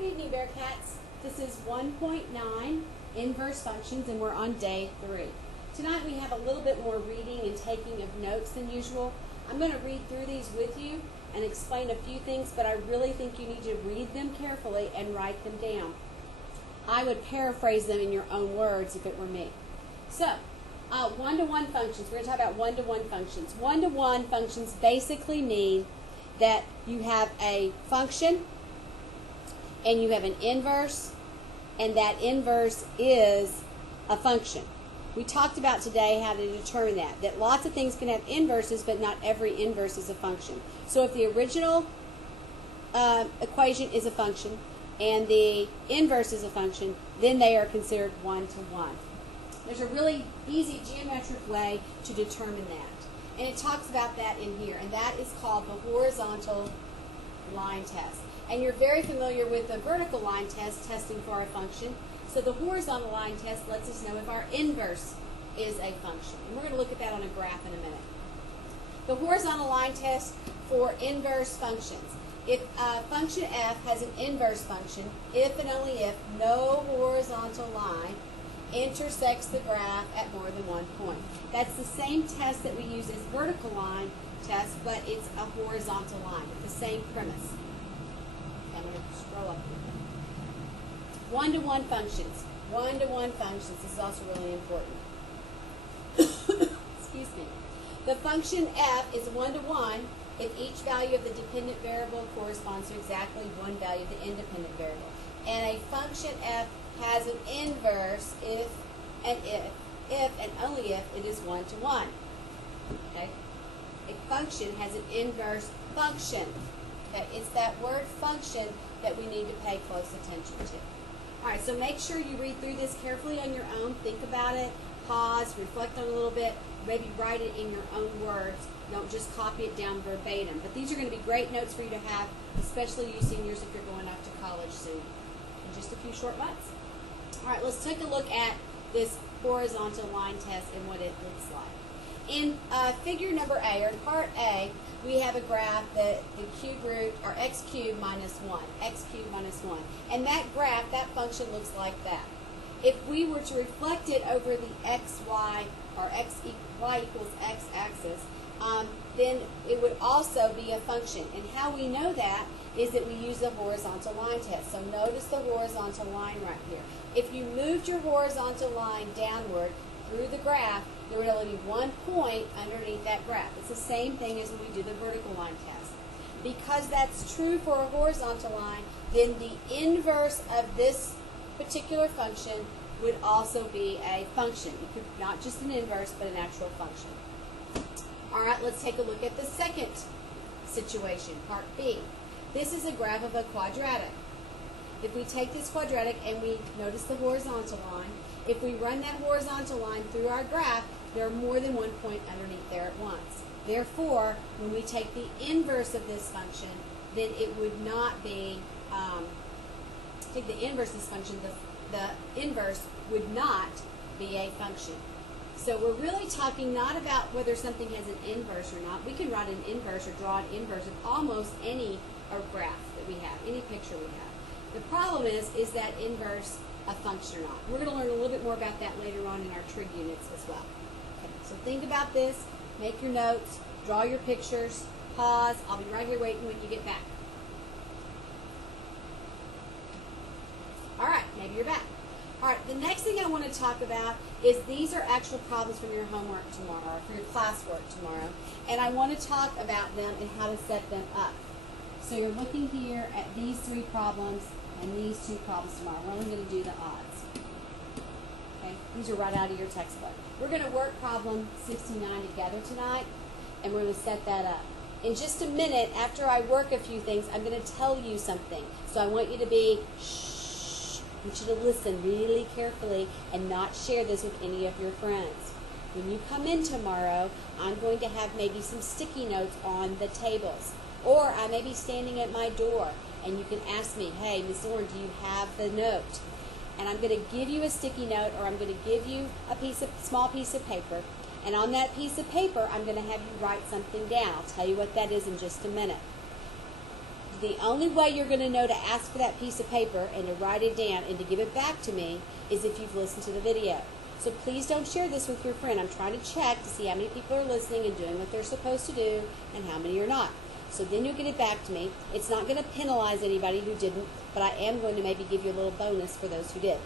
Good evening, Bearcats. This is 1.9 inverse functions, and we're on day 3. Tonight we have a little bit more reading and taking of notes than usual. I'm going to read through these with you and explain a few things, but I really think you need to read them carefully and write them down. I would paraphrase them in your own words if it were me. So, one-to-one functions. We're going to talk about one-to-one functions. One-to-one functions basically mean that you have a function and you have an inverse, and that inverse is a function. We talked about today how to determine that lots of things can have inverses, but not every inverse is a function. So if the original equation is a function and the inverse is a function, then they are considered one-to-one. There's a really easy geometric way to determine that, and it talks about that in here, and that is called the horizontal line test. And you're very familiar with the vertical line test, testing for a function. So the horizontal line test lets us know if our inverse is a function. And we're going to look at that on a graph in a minute. The horizontal line test for inverse functions. If function f has an inverse function, if and only if no horizontal line intersects the graph at more than one point. That's the same test that we use as vertical line test, but it's a horizontal line with the same premise. I'm going to scroll up here. One-to-one functions. One-to-one functions. This is also really important. Excuse me. The function f is one-to-one if each value of the dependent variable corresponds to exactly one value of the independent variable. And a function f has an inverse if and only if it is one-to-one. Okay? A function has an inverse function. Okay? It's that word function that we need to pay close attention to. All right, so make sure you read through this carefully on your own. Think about it, pause, reflect on it a little bit, maybe write it in your own words. Don't just copy it down verbatim. But these are going to be great notes for you to have, especially you seniors if you're going off to college soon in just a few short months. All right, let's take a look at this horizontal line test and what it looks like. In figure number A, or in part A, we have a graph that the cube root, or x cubed minus 1, x cubed minus 1. And that graph, that function looks like that. If we were to reflect it over the xy, or y equals x axis, then it would also be a function. And how we know that is that we use the horizontal line test. So notice the horizontal line right here. If you moved your horizontal line downward through the graph, there would only be one point underneath that graph. It's the same thing as when we do the vertical line test. Because that's true for a horizontal line, then the inverse of this particular function would also be a function. It could not just an inverse, but an actual function. All right, let's take a look at the second situation, part B. This is a graph of a quadratic. If we take this quadratic and we notice the horizontal line, if we run that horizontal line through our graph, there are more than one point underneath there at once. Therefore, when we take the inverse of this function, then it would not be, take the inverse of this function, the inverse would not be a function. So we're really talking not about whether something has an inverse or not. We can write an inverse or draw an inverse of almost any graph that we have, any picture we have. The problem is that inverse a function or not. We're going to learn a little bit more about that later on in our trig units as well. Okay, so think about this, make your notes, draw your pictures, pause. I'll be right here waiting when you get back. All right, maybe you're back. All right, the next thing I want to talk about is these are actual problems from your homework tomorrow, or for your classwork tomorrow, and I want to talk about them and how to set them up. So you're looking here at these 3 problems and these 2 problems tomorrow. We're only going to do the odds. Okay, these are right out of your textbook. We're going to work problem 69 together tonight, and we're going to set that up. In just a minute, after I work a few things, I'm going to tell you something. So I want you to be shh. I want you to listen really carefully and not share this with any of your friends. When you come in tomorrow, I'm going to have maybe some sticky notes on the tables. Or I may be standing at my door, and you can ask me, hey, Miss Lauren, do you have the note? And I'm going to give you a sticky note, or I'm going to give you a small piece of paper, and on that piece of paper, I'm going to have you write something down. I'll tell you what that is in just a minute. the only way you're going to know to ask for that piece of paper and to write it down and to give it back to me is if you've listened to the video. So please don't share this with your friend. I'm trying to check to see how many people are listening and doing what they're supposed to do and how many are not. So then you'll get it back to me. It's not going to penalize anybody who didn't, but I am going to maybe give you a little bonus for those who did.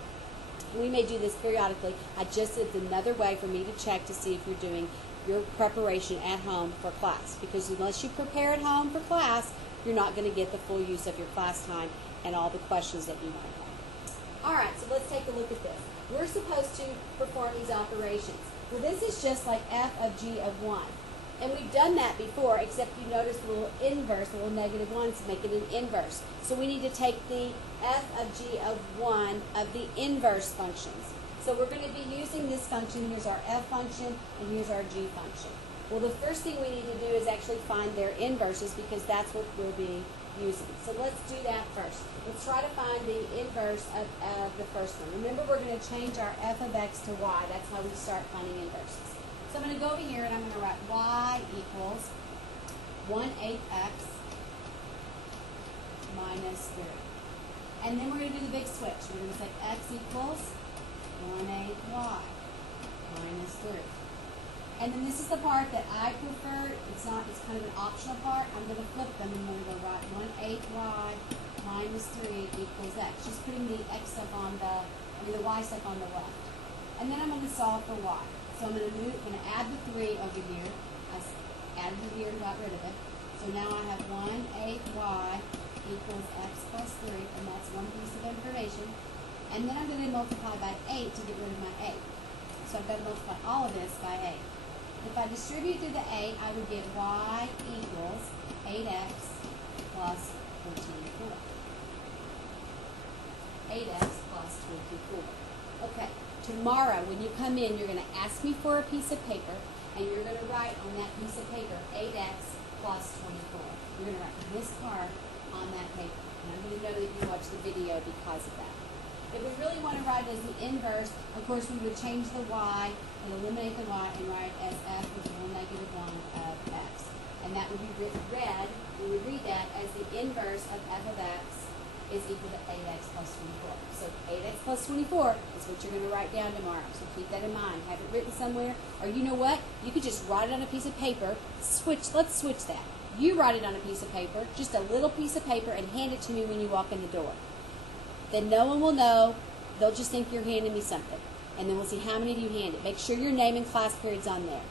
We may do this periodically. It's another way for me to check to see if you're doing your preparation at home for class. Because unless you prepare at home for class, you're not going to get the full use of your class time and all the questions that you might have. All right, so let's take a look at this. We're supposed to perform these operations. Well, this is just like f of g of 1. And we've done that before, except you notice the little inverse, the little negative 1s make it an inverse. So we need to take the f of g of 1 of the inverse functions. So we're going to be using this function. Here's our f function, and here's our g function. Well, the first thing we need to do is actually find their inverses, because that's what we'll be using. So let's do that first. Let's try to find the inverse of the first one. Remember, we're going to change our f of x to y. That's how we start finding inverses. So I'm going to go over here and I'm going to write y equals 1/8 x minus 3. And then we're going to do the big switch. We're going to say x equals 1/8 y minus 3. And then this is the part that I prefer. It's kind of an optional part. I'm going to flip them and we're going to write 1/8 y minus 3 equals x. Just putting the x stuff on the y stuff on the left. And then I'm going to solve for y. So I'm going to add the 3 over here. I added it here and got rid of it. So now I have 1/8 y equals x plus 3, and that's one piece of information. And then I'm going to multiply by 8 to get rid of my 8. So I've got to multiply all of this by 8. If I distribute through the 8, I would get y equals 8x plus 24. 8x plus 24. Okay. Tomorrow, when you come in, you're going to ask me for a piece of paper, and you're going to write on that piece of paper 8x plus 24. You're going to write this part on that paper. And I'm going to know that you watched the video because of that. If we really want to write it as the inverse, of course, we would change the y and eliminate the y and write as f equals negative 1 of x. And that would be read, we would read that as the inverse of f of x is equal to 8x plus 24. So 8x plus 24 is what you're going to write down tomorrow. So keep that in mind. Have it written somewhere. Or you know what? You could just write it on a piece of paper. Let's switch that. You write it on a piece of paper, just a little piece of paper, and hand it to me when you walk in the door. Then no one will know. They'll just think you're handing me something. And then we'll see how many of you hand it. Make sure your name and class period's on there.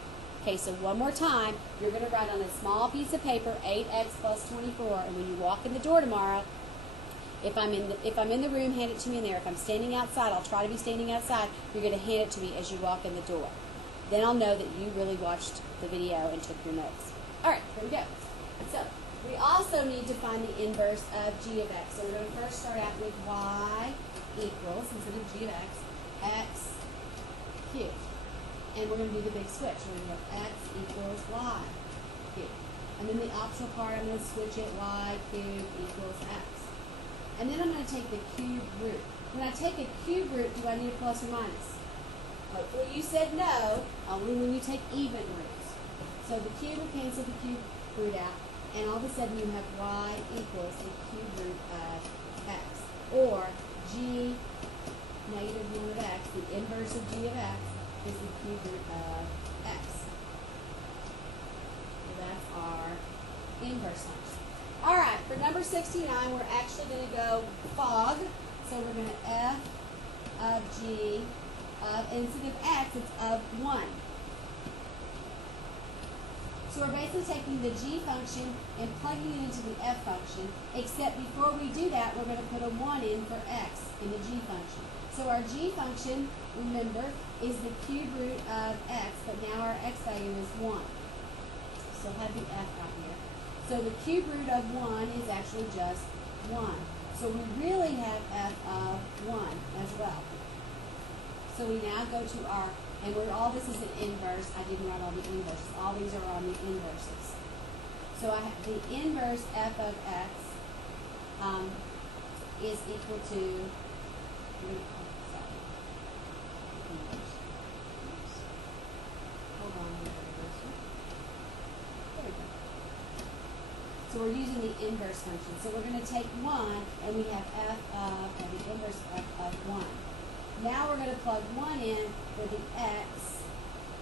Okay, so one more time, you're going to write on a small piece of paper 8x plus 24, and when you walk in the door tomorrow, if I'm in the room, hand it to me in there. If I'm standing outside, I'll try to be standing outside. You're going to hand it to me as you walk in the door. Then I'll know that you really watched the video and took your notes. All right, here we go. So we also need to find the inverse of g of x. So we're going to first start out with y equals, instead of g of x cubed. And we're going to do the big switch. We're going to go x equals y cubed. And then the optional part, I'm going to switch it y cubed equals x. And then I'm going to take the cube root. When I take a cube root, do I need a plus or minus? Hopefully you said no, only when you take even roots. So the cube will cancel the cube root out, and all of a sudden you have y equals the cube root of x. Or g negative 1 of x, the inverse of g of x, is the cube root of x. So that's our inverse function. All right, for number 69, we're actually going to go fog. So we're going to f of g of, instead of x, it's of 1. So we're basically taking the g function and plugging it into the f function, except before we do that, we're going to put a 1 in for x in the g function. So our g function, remember, is the cube root of x, but now our x value is 1. So I'll have the f right here. So the cube root of 1 is actually just 1. So we really have f of 1 as well. So we now go to our, and all this is an inverse. I didn't write all the inverses. All these are on the inverses. So I have the inverse f of x is equal to, So we're using the inverse function. So we're going to take 1, and we have f of, and the inverse of 1. Now we're going to plug 1 in for the x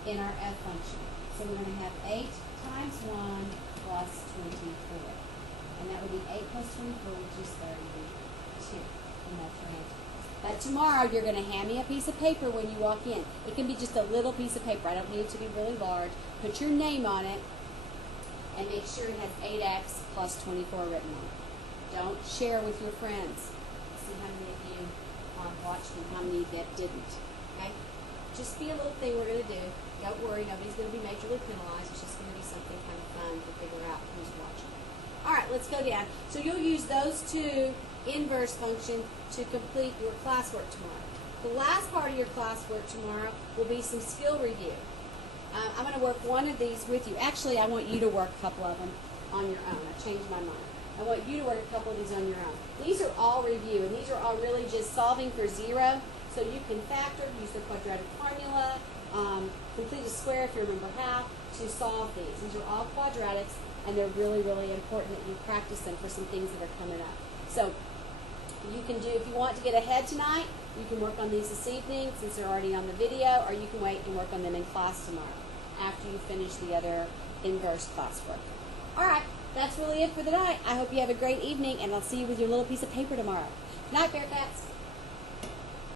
in our f function. So we're going to have 8 times 1 plus 24. And that would be 8 plus 24, which is 32. And that's your answer. But tomorrow you're going to hand me a piece of paper when you walk in. It can be just a little piece of paper. I don't need it to be really large. Put your name on it and make sure it has 8x plus 24 written on it. Don't share with your friends. See how many of you watched and how many that didn't. Okay? Just be a little thing we're going to do. Don't worry, nobody's going to be majorly penalized. It's just going to be something kind of fun to figure out who's watching. All right, let's go down. So you'll use those two inverse functions to complete your classwork tomorrow. The last part of your classwork tomorrow will be some skill review. I'm going to work one of these with you. Actually, I want you to work a couple of them on your own. I changed my mind. I want you to work a couple of these on your own. These are all review, and these are all really just solving for 0. So you can factor, use the quadratic formula, complete a square if you remember how, to solve these. These are all quadratics, and they're really, really important that you practice them for some things that are coming up. So you can do, if you want to get ahead tonight, you can work on these this evening since they're already on the video, or you can wait and work on them in class tomorrow after you finish the other inverse classwork. All right, that's really it for the night. I hope you have a great evening, and I'll see you with your little piece of paper tomorrow. Night, Bearcats.